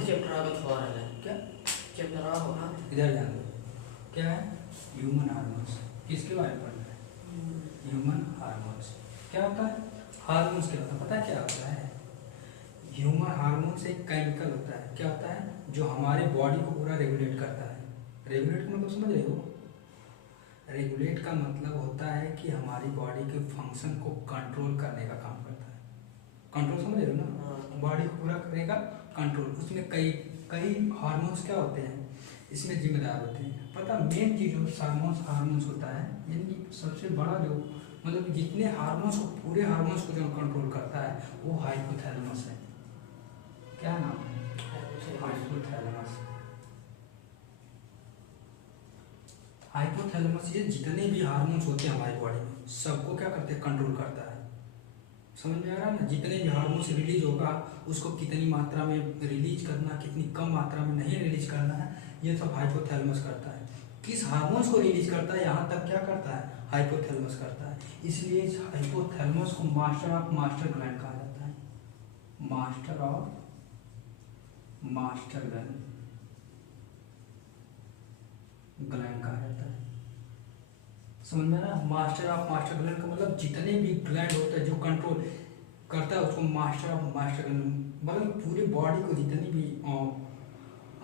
Chapter आगे छोड़ रहा है क्या चैप्टर आ होगा इधर जान दो। क्या है ह्यूमन हार्मोन्स, किसके बारे में पढ़ना है? Human hormones. क्या होता है हार्मोन्स? क्या होता है पता है क्या होता है? ह्यूमन हार्मोन्स एक केमिकल होता है। क्या होता है? जो हमारे बॉडी को पूरा रेगुलेट करता है। रेगुलेट का मतलब समझ रहे हो? रेगुलेट का मतलब होता है कि हमारी बॉडी के फंक्शन को कंट्रोल करने का काम करता है। कंट्रोल समझ रहे हो ना? बॉडी को पूरा करेगा कंट्रोल। उसमें कई कई हार्मोन्स क्या होते हैं इसमें जिम्मेदार होते हैं। पता मेन चीज जो हार्मोन्स होता है, यानी सबसे बड़ा जो मतलब जितने हार्मोन्स को पूरे हार्मोन्स को जो कंट्रोल करता है वो हाइपोथैलेमस है। क्या नाम है? हाइपोथैलेमस। हाइपोथैलेमस ये जितने भी हार्मोन्स होते हैं हमारी बॉडी में सबको क्या करते हैं? कंट्रोल करता है। समझ में आ रहा है ना? जितने भी हार्मोन्स रिलीज होगा उसको कितनी मात्रा में रिलीज करना, कितनी कम मात्रा में नहीं रिलीज करना है, ये सब हाइपोथैलेमस करता है। किस हार्मोन्स को रिलीज करता है यहाँ तक क्या करता है? हाइपोथैलेमस करता है। इसलिए इस हाइपोथैलेमस को मास्टर ऑफ मास्टर ग्लैंड कहा जाता है। मास्टर ऑफ मास्टर ग्लैंड कहा जाता है। समझ में ना? मास्टर ऑफ मास्टर ग्लैंड का मतलब जितने भी ग्लैंड होते हैं जो कंट्रोल करता है उसको मास्टर ऑफ मास्टर ग्लैंड, मतलब पूरे बॉडी को जितनी भी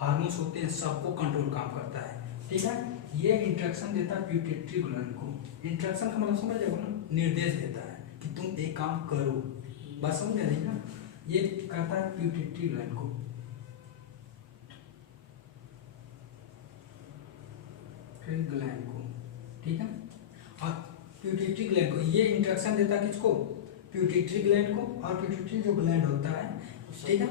हार्मोन्स होते हैं सबको कंट्रोल काम करता है। ठीक है? ये इंस्ट्रक्शन देता है पिट्यूटरी ग्लैंड को। इंस्ट्रक्शन का मतलब समझ जाओ ना? निर्देश देता है कि तुम एक काम करो। बात समझ आ रही ना? ये करता है पिट्यूटरी ग्लैंड को। ग्लैंड को, ठीक है? और पिट्यूटरी ग्लैंड को ये इंस्ट्रक्शन देता है किसको? पिट्यूटरी ग्लैंड को। और पिट्यूटरी जो ग्लैंड होता है, ठीक है,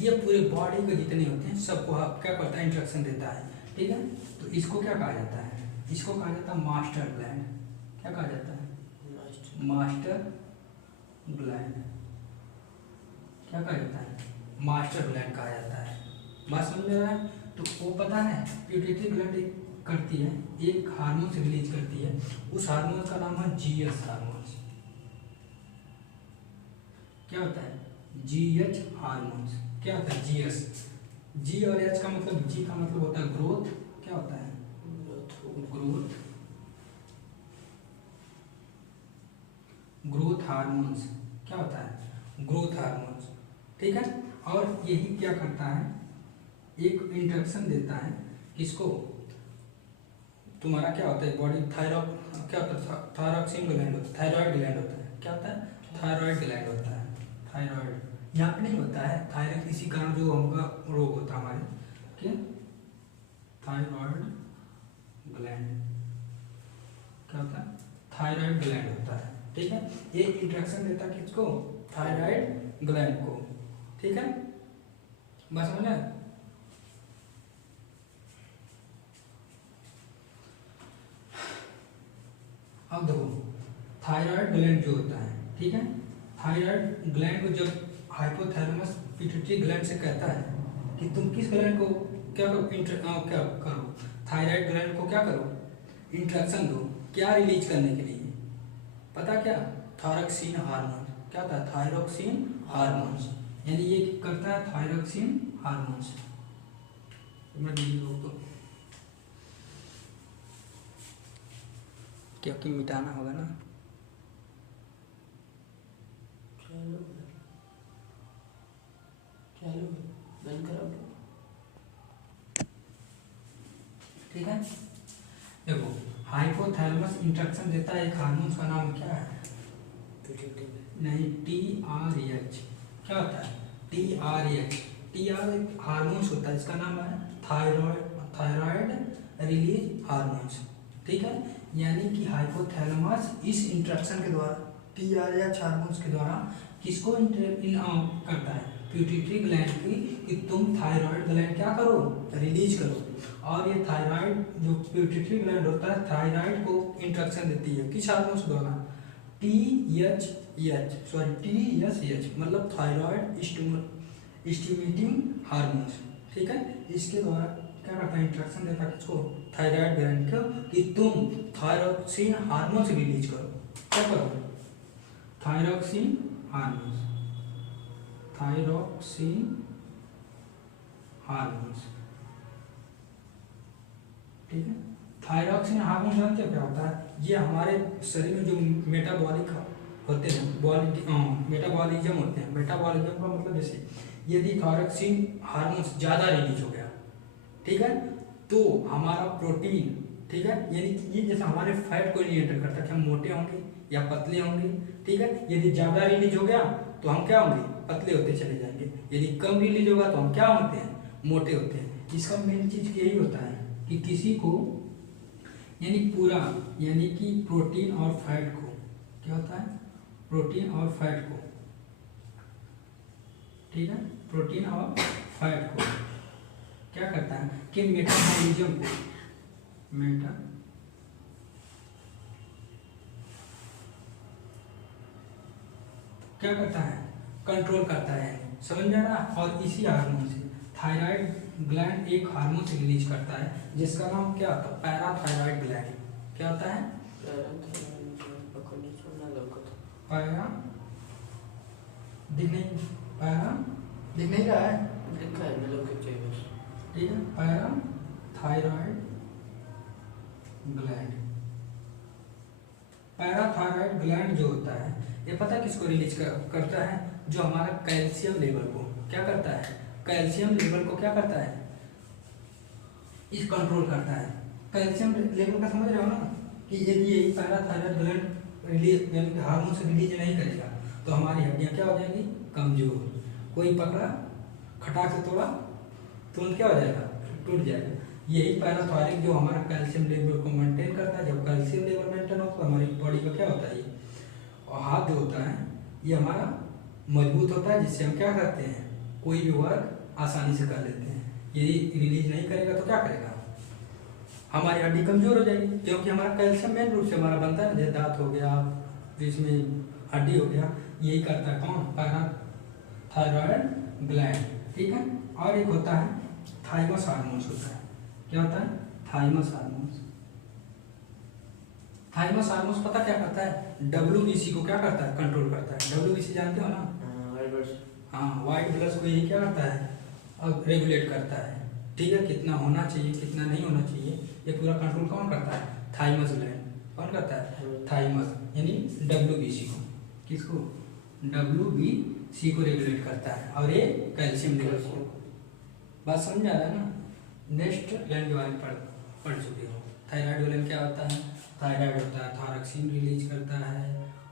ये पूरे बॉडी के जितने होते हैं सबको क्या करता है? इंस्ट्रक्शन देता है। ठीक है? तो इसको क्या कहा जाता है? इसको कहा जाता है मास्टर ग्लैंड। क्या कहा जाता है? Master gland. क्या कहा जाता है? मास्टर ग्लैंड कहा जाता है। बात समझ में आ रहा है? तो वो पता है पिट्यूटरी ग्लैंड करती है एक हार्मोन से रिलीज करती है, उस हार्मोन का नाम है जीएच हार्मोन्स। क्या होता है? GH hormones. क्या होता है? जीएच। जी और एच का मतलब, जी का मतलब होता है ग्रोथ। क्या होता है? ग्रोथ। Growth hormones. क्या होता है? Growth hormones. ठीक है? और यही क्या करता है? एक इंस्ट्रक्शन देता है किसको? तुम्हारा क्या होता है बॉडी थायरॉइड, क्या होता है? थायरॉक्सिन ग्लैंड होता है, थायरॉइड ग्लैंड होता है। क्या होता है? थायरॉइड ग्लैंड होता है। थायरॉइड यहाँ पे नहीं होता है थायरॉइड, इसी कारण जो हमका रोग होता है हमारे, क्या? Thyroid gland. क्या होता है? थायरॉइड ग्लैंड होता है। ठीक है? ये इंस्ट्रक्शन देता है किसको? थायरॉइड ग्लैंड को। ठीक है? बस समझना? अब देखो थायराइड ग्लैंड जो होता है, ठीक है, थायराइड ग्लैंड को जब हाइपोथैलेमस पिट्यूटरी ग्लैंड से कहता है कि तुम किस ग्लैंड को क्या करो? क्या करो? थायराइड ग्लैंड को क्या करो? इंस्ट्रक्शन दो। क्या रिलीज करने के लिए? पता क्या? Thyroxine hormone. क्या होता है? Thyroxine hormones. यानी ये करता है थायरॉक्सिन हार्मोन्स। क्योंकि मिटाना होगा ना। चलो बंद करो। ठीक है? देखो हाइपोथैलेमस इंस्ट्रक्शन देता है एक हार्मोन्स का नाम क्या है? नहीं, TRH। क्या होता है? TRH। TR हार्मोन्स होता है, इसका नाम है थायराइड रिलीज हार्मोन्स। ठीक है? यानी कि हाइपोथैलेमस इस इंस्ट्रक्शन के द्वारा TRH हार्मोन्स के द्वारा किसको करता है? पिट्यूटरी ग्लैंड की कि तुम थायराइड ग्लैंड क्या करो? रिलीज करो। और ये थायराइड जो पिट्यूटरी ग्लैंड होता है थायराइड को इंस्ट्रक्शन देती है किस हार्मोन्स द्वारा? TSH मतलब थायराइड स्टिमुलेटिंग हार्मोन्स। ठीक है? इसके द्वारा क्या करता है? इंस्ट्रक्शन देता है किसको? थायराइड ग्लैंड को कि तुम थायरॉक्सिन हार्मोन्स रिलीज करो। क्या करो? Thyroxine hormones. थायरॉक्सिन हार्मोन्स, ठीक है। थायरॉक्सिन हार्मोन जानते हो क्या होता है? ये हमारे शरीर में जो मेटाबॉलिक होते हैं, मेटाबॉलिज्म होते हैं। मेटाबॉलिज्म का मतलब जैसे यदि थायरॉक्सिन हार्मोन्स ज़्यादा रिलीज हो गया, ठीक है, तो हमारा प्रोटीन, ठीक है, यानी कि ये जैसे हमारे फैट को नियंत्रण करता है कि हम मोटे होंगे या पतले होंगे, ठीक है। यदि ज़्यादा रिलीज हो गया तो हम क्या होंगे? पतले होते चले जाएंगे। यदि कम रिलीज होगा तो हम क्या होते हैं? मोटे होते हैं। इसका मेन चीज़ यही होता है कि किसी को यानी पूरा, यानी कि प्रोटीन और फैट को, क्या होता है? प्रोटीन और फैट को, ठीक है, प्रोटीन और फैट को क्या करता है कि मेटाबॉलिज्म को क्या करता है? कंट्रोल करता है। समझ में आ रहा? और इसी हार्मोन से थायराइड ग्लैंड एक हार्मोन से रिलीज करता है जिसका नाम क्या होता है? Parathyroid gland. क्या होता है? पैरा दिख नहीं रहा है, लिखा है मतलब कि चाहिए बस। ठीक है, पैराथायराइड ग्लैंड। पैराथायराइड ग्लैंड जो होता है ये पता किसको रिलीज करता है? जो हमारा कैल्शियम लेवल को क्या करता है? कैल्शियम लेवल को क्या करता है? इस कंट्रोल करता है। कैल्शियम लेवल का समझ रहे हो ना कि यदि यही पैराथायराइड ग्लैंड रिलीज यानी हार्मोन से रिलीज नहीं करेगा तो हमारी हड्डियां क्या हो जाएंगी? कमजोर। कोई पकड़ा, खटाक से तोड़ा, तुरंत क्या हो जाएगा? टूट जाएगा। यही पैराथायराइड जो हमारा कैल्शियम लेवल को मेंटेन करता है। जब कैल्शियम लेवल मेंटेन हो तो हमारी बॉडी का क्या होता है? और हाथ जो होता है ये हमारा मजबूत होता है, जिससे हम क्या करते हैं? कोई भी वर्क आसानी से कर लेते हैं। यदि रिलीज नहीं करेगा तो क्या करेगा? हमारी हड्डी कमजोर हो जाएगी, क्योंकि हमारा कैल्शियम मेन रूप से हमारा बनता है ना, जैसे दांत हो गया, जिसमें हड्डी हो गया, यही करता है कौन? पैराथायराइड ग्लैंड, ठीक है। और एक होता है थाइमस हार्मोन्स होता है। क्या होता है? Thymus hormones. थाइमस हार्मोन्स पता क्या करता है? WBC को क्या करता है? कंट्रोल करता है। WBC जानते हो ना? हाँ, वाइट ब्लड को यही क्या करता है? अब रेगुलेट करता है, ठीक है। कितना होना चाहिए, कितना नहीं होना चाहिए, ये पूरा कंट्रोल कौन करता है? Thymus gland. कौन करता है? थाइमस, यानी WBC को। किसको? WBC को रेगुलेट करता है। और ये कैल्शियम लेवल को। बात समझ में आ रहा है ना? नेक्स्ट ग्लैंड के बारे में पढ़ चुके हो। थायराइड ग्लैंड क्या होता है? थायराइड होता है, थायरॉक्सिन रिलीज करता है,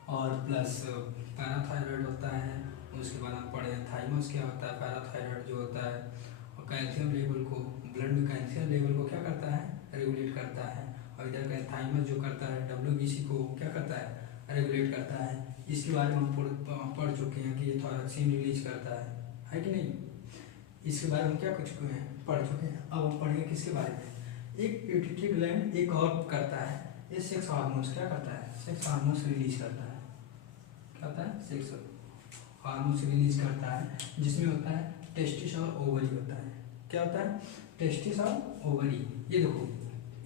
और प्लस पैराथायराइड होता है। उसके बाद हम पढ़े थाइमस क्या होता है, पैराथायराइड जो होता है, और कैल्शियम लेवल को, ब्लड में कैल्शियम लेवल को क्या करता है? रेगुलेट करता है। और इधर का थाइमस जो करता है WBC को क्या करता है? रेगुलेट करता है। इसके बारे में हम पढ़ चुके हैं कि ये थायरॉक्सिन रिलीज करता है कि नहीं? इसके बारे में क्या कुछ पढ़ चुके हैं। अब हम पढ़ेंगे किसके बारे में? एक पिट्यूटरी ग्लैंड एक और करता है, ये सेक्स हार्मोन्स क्या करता है? सेक्स हार्मोन्स रिलीज करता है। क्या होता है? सेक्स हार्मोन्स रिलीज करता है, जिसमें होता है टेस्टिस और ओवरी होता है। क्या होता है? टेस्टिस और ओवरी। ये देखो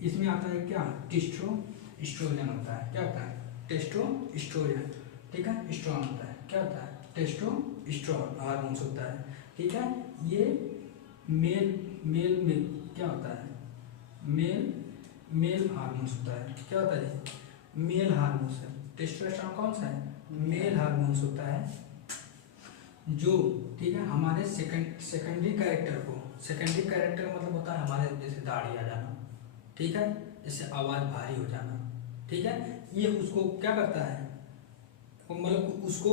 इसमें आता है क्या? टेस्टोस्टेरोन होता है। क्या होता है? टेस्टोस्टेरोन, ठीक है। स्ट्रॉन होता है। क्या होता है? टेस्टोस्टेरोन हार्मोन्स होता है, ठीक है। ये मेल में क्या होता है? मेल हार्मोन्स होता है। क्या होता है? मेल हार्मोन्स है। टेस्टोस्टेरोन कौन सा है? मेल हार्मोन्स होता है, जो, ठीक है, हमारे सेकेंडरी कैरेक्टर को, सेकेंडरी कैरेक्टर मतलब होता है हमारे जैसे दाढ़ी आ जाना, ठीक है, जैसे आवाज़ भारी हो जाना, ठीक है, ये उसको क्या करता है? मतलब उसको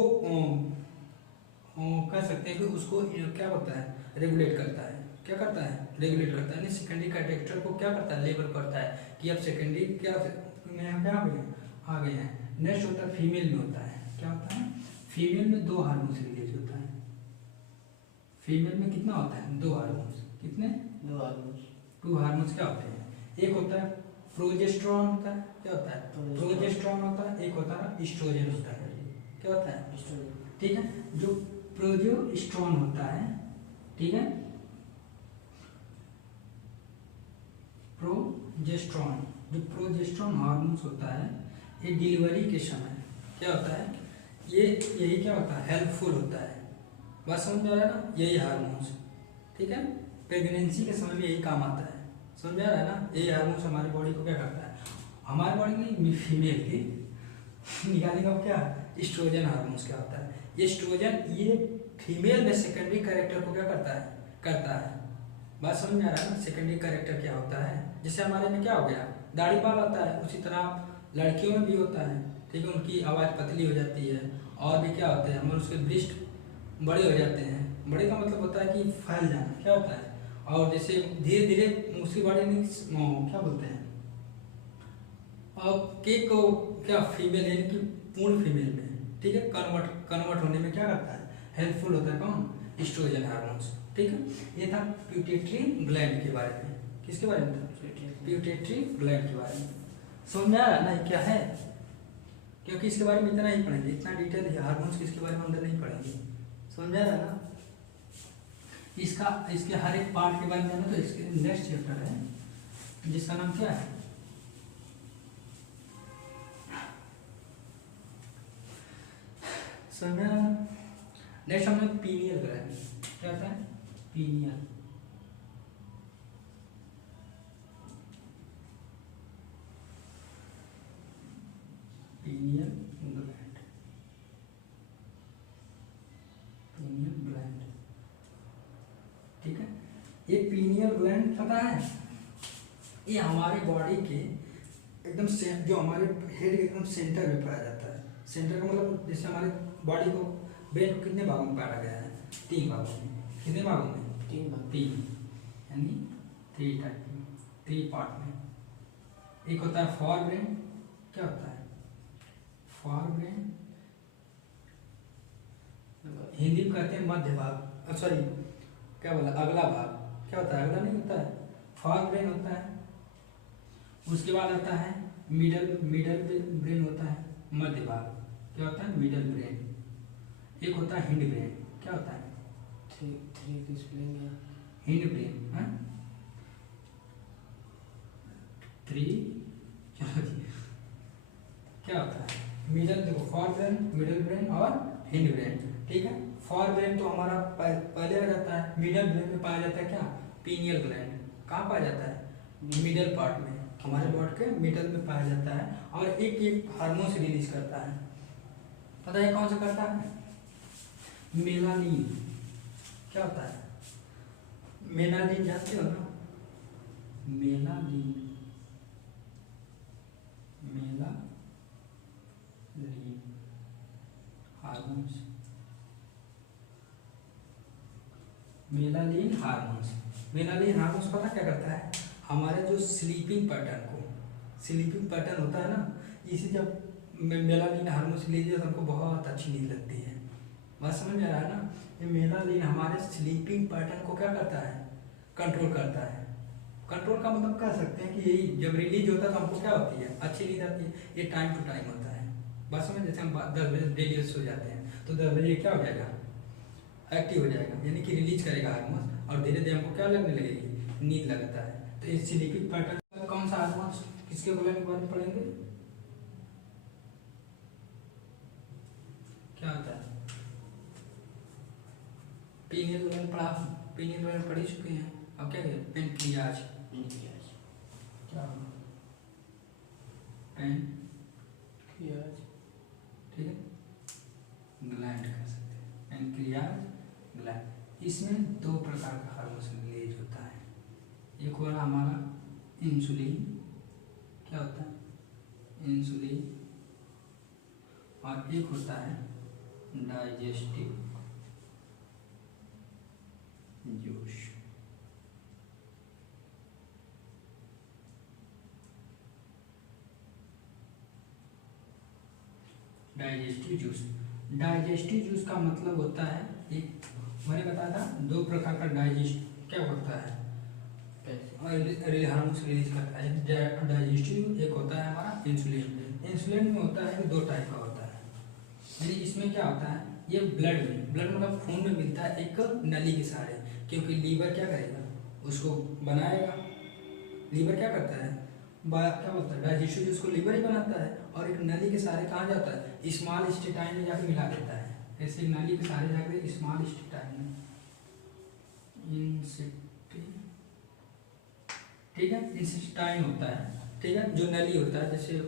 कह सकते हैं कि उसको क्या होता है? रेगुलेट करता है। क्या करता है? रेगुलेट करता है। सेकेंडरी कैरेक्टर को क्या करता है? लेबल करता है कि अब सेकेंडरी क्या में हम क्या आ गए हैं। नेक्स्ट होता है फीमेल में होता है। क्या होता है? फीमेल में 2 हार्मोन्स रिलीज होता है। फीमेल में कितना होता है? 2 हार्मोन्स। कितने? 2 हार्मोन्स। 2 हार्मोन्स क्या होते हैं? एक होता है प्रोजेस्टेरॉन होता है। क्या होता है? प्रोजेस्टेरॉन होता है। एक होता है एस्ट्रोजन होता है। क्या होता है? ठीक है। जो प्रोजेस्टेरॉन होता है, ठीक है, प्रोजेस्टेरॉन, जो प्रोजेस्टेरॉन हार्मोन्स होता है, ये डिलीवरी के समय क्या होता है? ये यही क्या होता है? हेल्पफुल होता है। बात समझ में आ रहा है ना? यही हार्मोन्स, ठीक है, प्रेगनेंसी के समय में यही काम आता है। समझ में आ रहा है ना? ये हार्मोन्स हमारी बॉडी को क्या करता है, हमारी बॉडी नहीं, फीमेल की निकालेगा क्या, एस्ट्रोजन हार्मोन्स क्या होता है। ये एस्ट्रोजन ये फीमेल में सेकेंडरी कैरेक्टर को क्या करता है। बात समझ में आ रहा है ना? सेकेंडरी कैरेक्टर क्या होता है, जैसे हमारे में क्या हो गया, दाढ़ी बाल आता है, उसी तरह लड़कियों में भी होता है। ठीक है, उनकी आवाज़ पतली हो जाती है, और भी क्या होते हैं, हमारे उसके ब्रेस्ट बड़े हो जाते हैं। बड़े का मतलब होता है कि फैल जाना, क्या होता है। और जैसे धीरे धीरे उसकी बॉडी में क्या बोलते हैं, अब केक को क्या फीमेल यानी कि पूर्ण फीमेल में, ठीक है, कन्वर्ट होने में क्या करता है, हेल्पफुल होता है कौन, एस्ट्रोजन हार्मोन्स। ठीक है, ये था प्यूटेटरी ग्लैंड के बारे में। किसके बारे में था, प्यूटेटरी ग्लैंड के बारे में। समझ में आ रहा है ना क्या है, क्योंकि इसके बारे में इतना ही पढ़ेंगे, इतना डिटेल है हार्मोन्स किसके बारे में अंदर नहीं पढ़ेंगे। समझ में आ रहा है ना? इसके हर एक पार्ट के बारे में जाना, तो इसके नेक्स्ट चैप्टर है जिसका नाम क्या है, समझ में आ रहा है? नेक्स्ट हमने पीनियल ग्लैंड, क्या होता है, pineal pineal gland, pineal gland. ठीक है, ये पीनियल ग्लैंड पता है, ये हमारे बॉडी के एकदम जो हमारे हेड के एकदम सेंटर में पाया जाता है। सेंटर का मतलब जैसे हमारे बॉडी को, ब्रेन को कितने भागों में बांटा गया है, 3 भागों में। कितने भागों में, 3 भाग, 3 यानी 3 टाइप में, 3 पार्ट में। एक होता है फॉर ब्रेन, क्या होता है फॉर ब्रेन, हिंदी में कहते हैं मध्य भाग, सॉरी क्या बोला, अगला भाग। क्या होता है, अगला नहीं होता है, फॉर ब्रेन होता है। उसके बाद आता है मिडल ब्रेन होता है, मध्य भाग क्या होता है, मिडल ब्रेन। एक होता है हिंड ब्रेन, क्या होता है, हिंड ब्रेन, हाँ 3, चलो जी, क्या होता है मिडल, देखो फॉर ब्रेन, मिडल ब्रेन और हिंड ब्रेन। ठीक है, फॉर ब्रेन तो हमारा पहले आ जाता है, मिडल ब्रेन में पाया जाता है क्या, पीनियल ग्लैंड। कहाँ पाया जाता है, मिडल पार्ट में, हमारे बॉडी के मिडल में पाया जाता है। और एक हार्मोन रिलीज करता है, पता है कौन सा करता है, मेलानिन। क्या होता है, मेलानिन जानते हो ना, melanin, hormones, melanin hormones. Melanin hormones पता क्या करता है, हमारे जो स्लीपिंग पैटर्न होता है ना, इसी जब मेलानिन हार्मोन्स लीजिए तो हमको बहुत अच्छी नींद लगती है। बात समझ में आ रहा है ना? ये मेलानिन हमारे स्लीपिंग पैटर्न को क्या करता है, कंट्रोल करता है। कंट्रोल का मतलब कह सकते हैं कि यही जब रिलीज होता है तो हमको क्या होती है, अच्छी नींद आती है। ये टाइम टू टाइम होता है। बात समझ, जैसे हम 10 बजे डेली सो जाते हैं तो 10 बजे क्या हो जाएगा, एक्टिव हो जाएगा, यानी कि रिलीज करेगा हार्मोन, और धीरे धीरे हमको क्या लगने लगेगी, नींद लगता है। तो इस स्लीपिंग पैटर्न कौन सा हार्मोन किसके बारे में पढ़ेंगे, क्या होता है, पीनियल ग्लैंड पढ़ा, पीनियल ग्लैंड पढ़ ही चुके हैं। अब क्या है, पेनक्रियाज, क्या होगा, पेनक्रियाज, ठीक है, ग्लैंड कह सकते हैं, पेनक्रियाज ग्लैंड। इसमें 2 प्रकार का हार्मोन रिलीज होता है। एक हो रहा हमारा इंसुलिन, क्या होता है, इंसुलिन, और एक होता है डाइजेस्टिव जूस। डाइजेस्टिव जूस का मतलब होता है, एक मैंने बताया था 2 प्रकार का डाइजेस्ट क्या होता है, हार्मोन रिलीज करता है। डाइजेस्टिव एक होता है हमारा इंसुलिन। इंसुलिन में होता है कि 2 टाइप का होता है, यानी इसमें क्या होता है, ये ब्लड मतलब खून में मिलता है एक नली के सहारे, क्योंकि लीवर क्या करेगा, उसको बनाएगा। लीवर क्या करता है, क्या बोलता है, डाइजेस्टिव जूस को लीवर ही बनाता है, और एक नली के सहारे कहाँ जाता है, स्मॉल इंटेस्टाइन में जाकर मिला देता है। ऐसे नली के सहारे जाकर स्मॉल इंटेस्टाइन में, ठीक है, इंटेस्टाइन होता है, ठीक है, जो नली होता है, जैसे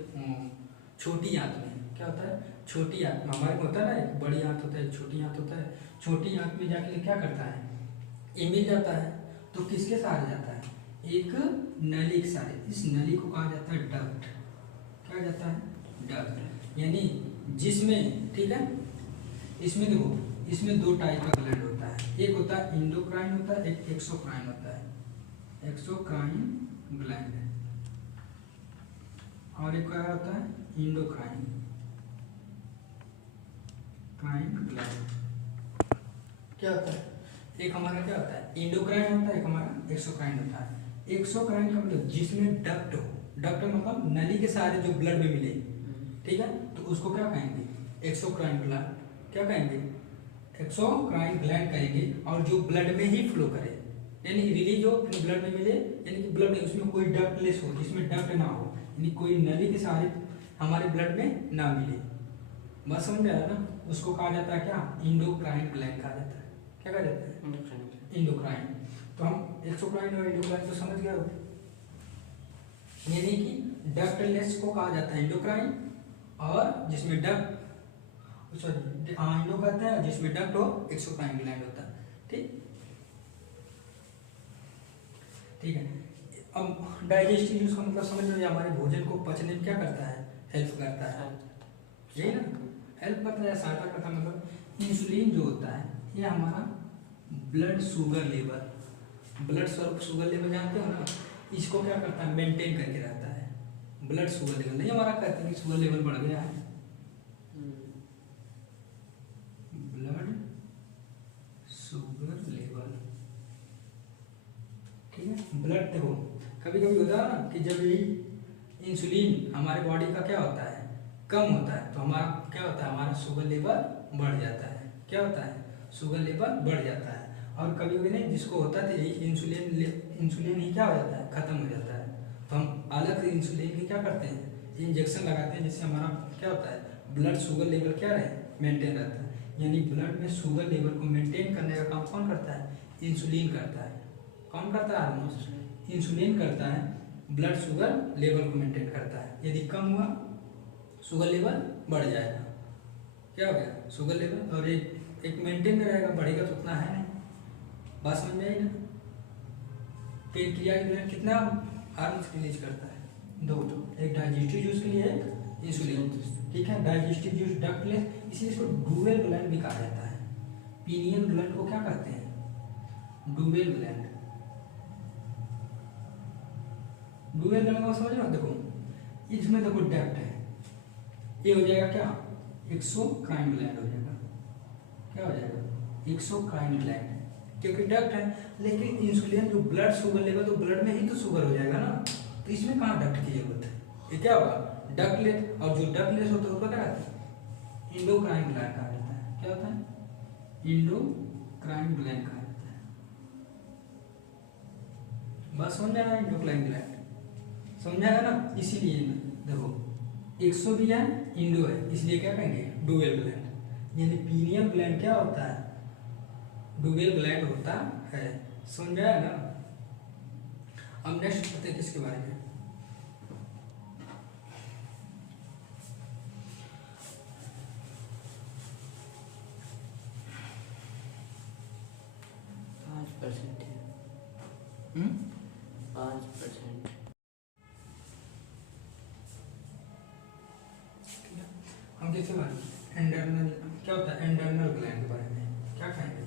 छोटी आंत में क्या होता है, छोटी आंत में हमारे को होता है ना, एक बड़ी आंत होता है, एक छोटी आंत होता है, छोटी आंत में जाके क्या करता है, ये मिल जाता है, तो किसके सहारे जाता है, एक नली के सहारे, इस नली को कहा जाता है डक्ट, क्या जाता है, डक्ट, यानी जिसमें, ठीक है, इसमें देखो, इसमें दो टाइप का ग्लैंड होता है, एक होता है इंडोक्राइन होता है, एक एक्सोक्राइन होता है, एक्सोक्राइन ग्लैंड, और एक क्या होता है इंडोक्राइन ग्लैंड। क्या होता है, एक हमारा क्या होता है इंडोक्राइन होता है, एक हमारा एक्सोक्राइन होता है। एक्सोक्राइन का मतलब जिसमें डक्ट हो, डक्ट मतलब नली के सहारे जो ब्लड में मिले, ठीक है, तो उसको क्या कहेंगे, एक्सोक्राइन ग्लैंड, क्या कहेंगे, एक्सोक्राइन ग्लैंड कहेंगे, और जो ब्लड में ही फ्लो करे, यानी रिलीज हो ब्लड में मिले, यानी कि ब्लड उसमें कोई डक्टलेस हो, जिसमें डक्ट ना हो, यानी कोई नली के सहारे हमारे ब्लड में ना मिले, बस समझ में आया ना, उसको कहा जाता है क्या, इंडोक्राइन ग्लैंड कहा जाता है, क्या कहा जाता है, इंडोक्राइन। तो हम एक्सोक्राइन और इंडोक्राइन तो समझ गए हो, यानी कि डक्टलेस को कहा जाता है इंडोक्राइन, और जिसमें डक्ट, सॉरी इंडो कहते हैं, जिसमें डक्ट हो एक्सोक्राइन ग्लैंड होता है, ठीक, ठीक है। अब डाइजेस्टिव यूज का मतलब समझ लो, हमारे भोजन को पचने में क्या करता है, हेल्प करता है, यही ना, हेल्प करता है, सहायता करता है, मतलब इंसुलिन जो होता है ये हमारा blood sugar level, blood sugar level जानते हो ना, इसको क्या करता है, मेंटेन करके रहता है, ब्लड शुगर लेवल नहीं हमारा कहते हैं कि शुगर लेवल बढ़ गया है, ब्लड शुगर लेवल, ठीक है, ब्लड देखो कभी कभी होता है ना कि जब यही इंसुलिन हमारे बॉडी का क्या होता है, कम होता है, तो हमारा क्या होता है, हमारा शुगर लेवल बढ़ जाता है, क्या होता है, शुगर लेवल बढ़ जाता है। और कभी कभी नहीं, जिसको होता है यही इंसुलिन ही क्या हो जाता है, खत्म हो जाता है, तो हम अलग से इंसुलिन की क्या करते हैं, इंजेक्शन लगाते हैं, जिससे हमारा क्या होता है, ब्लड शुगर लेवल क्या रहे, मेंटेन रहता है, यानी ब्लड में शुगर लेवल को मेंटेन करने का काम कौन करता है, इंसुलिन करता है, कौन करता है, हार्मोन इंसुलिन करता है, ब्लड शुगर लेवल को मेंटेन करता है, यदि कम हुआ शुगर लेवल बढ़ जाएगा, क्या हो गया, शुगर लेवल, और एक मेंटेन में रहेगा, बढ़ेगा तो उतना है नहीं, बात समझ में आई ना। पेनक्रियाज ग्लैंड कितना हार्मोन्स रिलीज करता है, दो, एक डाइजेस्टिव यूज के लिए, एक इंसुलिन, ठीक है, डाइजेस्टिव यूज डक्टलेस, इसलिए इसको डुअल ग्लैंड भी कहा जाता है, पीनियन ग्लैंड को क्या कहते हैं, डुअल ग्लैंड, डुअल ग्लैंड को समझ लो, देखो इसमें देखो डक्ट है, ये हो जाएगा क्या, एक्सोक्राइन ग्लैंड हो जाएगा, क्या हो जाएगा, एक्सोक्राइन ग्लैंड, क्योंकि डक्ट है, लेकिन इंसुलिन जो ब्लड शुगर लेवल, तो ब्लड में ही तो शुगर हो जाएगा ना, तो इसमें कहाँ डक्ट की जरूरत है, ये क्या होगा, डक्टलेस, और जो डक्टलेस होता है उसको क्या कहते हैं, इंडोक्राइन ग्लैंड कहा जाता है, क्या होता है, इंडोक्राइन ग्लैंड कहा जाता है, बस समझ में आया, इंडोक्राइन ग्लैंड समझाया ना, इसीलिए देखो एक्सो भी है, इंडो है, इसलिए क्या कहेंगे, डुअल ग्लैंड, यानी पीनियन ग्लैंड क्या होता है, डुअल ग्लैंड होता है, समझ में आया ना। अब नेक्स्ट पढ़ते हैं किसके बारे में, हम किसके बारे में, एंडर्नल, क्या होता है, एंडर्नल ग्लैंड के बारे में क्या कहेंगे,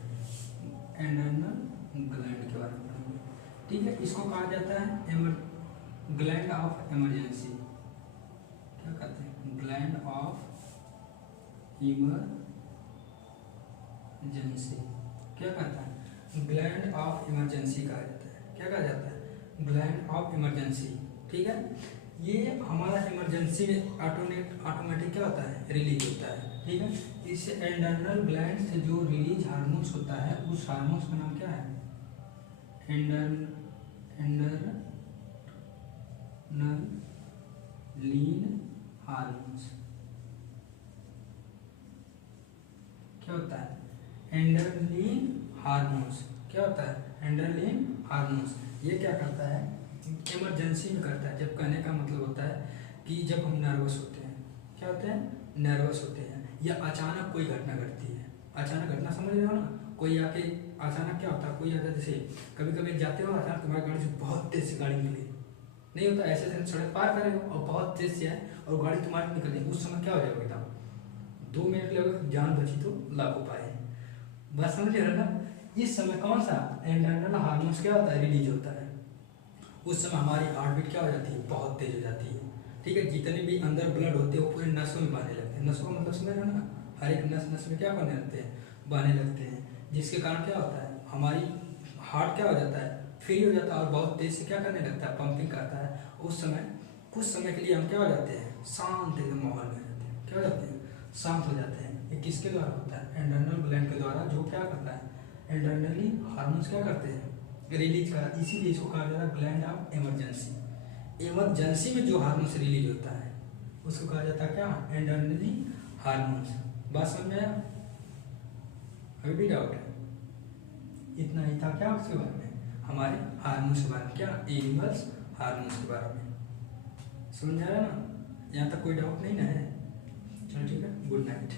एंडर्नल ग्लैंड के बारे में पढ़ेंगे, ठीक है, इसको कहा जाता है ग्लैंड ऑफ इमरजेंसी, क्या कहते हैं, ग्लैंड ऑफ इमरजेंसी, क्या कहता है, ग्लैंड ऑफ इमरजेंसी कहा जाता है, क्या कहा जाता है, ग्लैंड ऑफ इमरजेंसी, ठीक है, ये हमारा इमरजेंसी में ऑटोमेटिक क्या होता है, रिलीज होता है, ठीक है, इससे एंडर्नल ग्लैंड से जो रिलीज हार्मोन्स होता है, उस हार्मोन्स का नाम क्या है, एंडर्नलीन हार्मोन्स, क्या होता है, एंडर्नलीन हार्मोन्स, क्या होता है, एंडर्नलीन हार्मोन्स, ये क्या करता है, इमरजेंसी में करता है। जब कहने का मतलब होता है कि जब हम नर्वस होते हैं, क्या होते हैं, नर्वस होते हैं, या अचानक कोई घटना घटती है। अचानक घटना समझ रहे हो ना, कोई आके अचानक क्या होता है, कोई आता है, जैसे कभी कभी जाते हो अचानक तुम्हारी गाड़ी से बहुत तेज से गाड़ी निकली, नहीं होता ऐसे ऐसे सड़क पार कर रहे हो और बहुत तेज से है और गाड़ी तुम्हारी निकल गई, उस समय क्या हो जाएगा एकदम, 2 मिनट लगे, जान बची तो लाखों पाए। बस समझ रहे हो ना। इस समय कौन सा एंड्रेनल हार्मोन्स क्या होता है, रिलीज होता है। उस समय हमारी हार्ट बीट क्या हो जाती है, बहुत तेज हो जाती है। ठीक है, जितने भी अंदर ब्लड होते हैं वो पूरे नसों में बहने लगते हैं। नसों का मतलब समझ रहे हो ना, हर एक नस नस में क्या करने लगते हैं, बहने लगते हैं, जिसके कारण क्या होता है, हमारी हार्ट क्या हो जाता है, फ्री हो जाता है और बहुत तेज से क्या करने लगता है, पंपिंग करता है। उस समय कुछ समय के लिए हम क्या हो जाते हैं, शांत एकदम माहौल में हो जाते हैं, क्या हो जाते हैं, शांत हो जाते हैं। ये किसके द्वारा होता है, एंड्रेनल ग्लैंड के द्वारा, जो क्या करता है, एंड्रेनली हार्मोन्स क्या करते हैं, रिलीज करा। इसीलिए इसको कहा जाता है ग्लैंड ऑफ इमरजेंसी। इमरजेंसी में जो हार्मोन्स रिलीज होता है उसको कहा जाता है क्या, एंड्रेनली हार्मोन्स। बात समझ में आया, अभी भी डाउट है? इतना ही था क्या उसके बारे में, हमारे हार्मोन्स के बारे में, क्या एनिमल्स हार्मोन्स के बारे में। समझ आ रहा है ना, यहाँ तक कोई डाउट नहीं ना है? चलो ठीक है, गुड नाइट।